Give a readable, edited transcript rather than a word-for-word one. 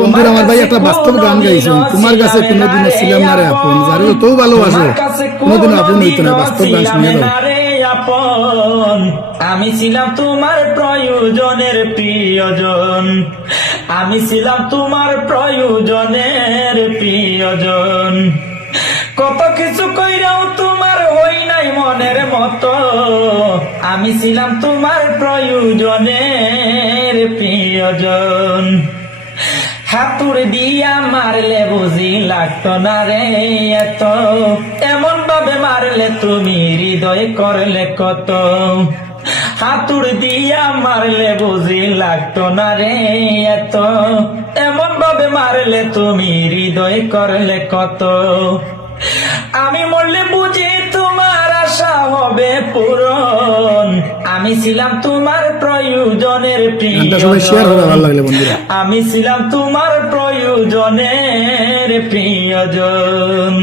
বন্ধুরা আমার ভাই একটা বাস্তব গান গাইছেন, তোমার কাছে কোনোদিনও ছিলাম না রে আপন, যারে তো ভালোবাসো কোনোদিনও আপন হইতো না। বাস্তব গান শুনে দাও। আপন আমি ছিলাম তোমার প্রয়োজনের প্রিয়জন, আমি ছিলাম তোমার প্রয়োজনের প্রিয়জন। কত কিছু কইরাও তোমার হই নাই মনের মতো, আমি ছিলাম তোমার প্রয়োজনের প্রিয়জন। হাতুড় দিয়া মারলে বুঝি লাগতো না রে এত, এমন ভাবে মারলে তুমি হৃদয় করলে কত। হাতুড় দিয়া মারলে বুঝি লাগতো না রে এত, এমন ভাবে মারলে তুমি হৃদয় করলে কত। আমি মরলে বুঝি তোমার আশা হবে পূরণ, আমি ছিলাম তোমার প্রয়োজনের প্রিয়জন, আমি ছিলাম তোমার প্রয়োজনের প্রিয়জন।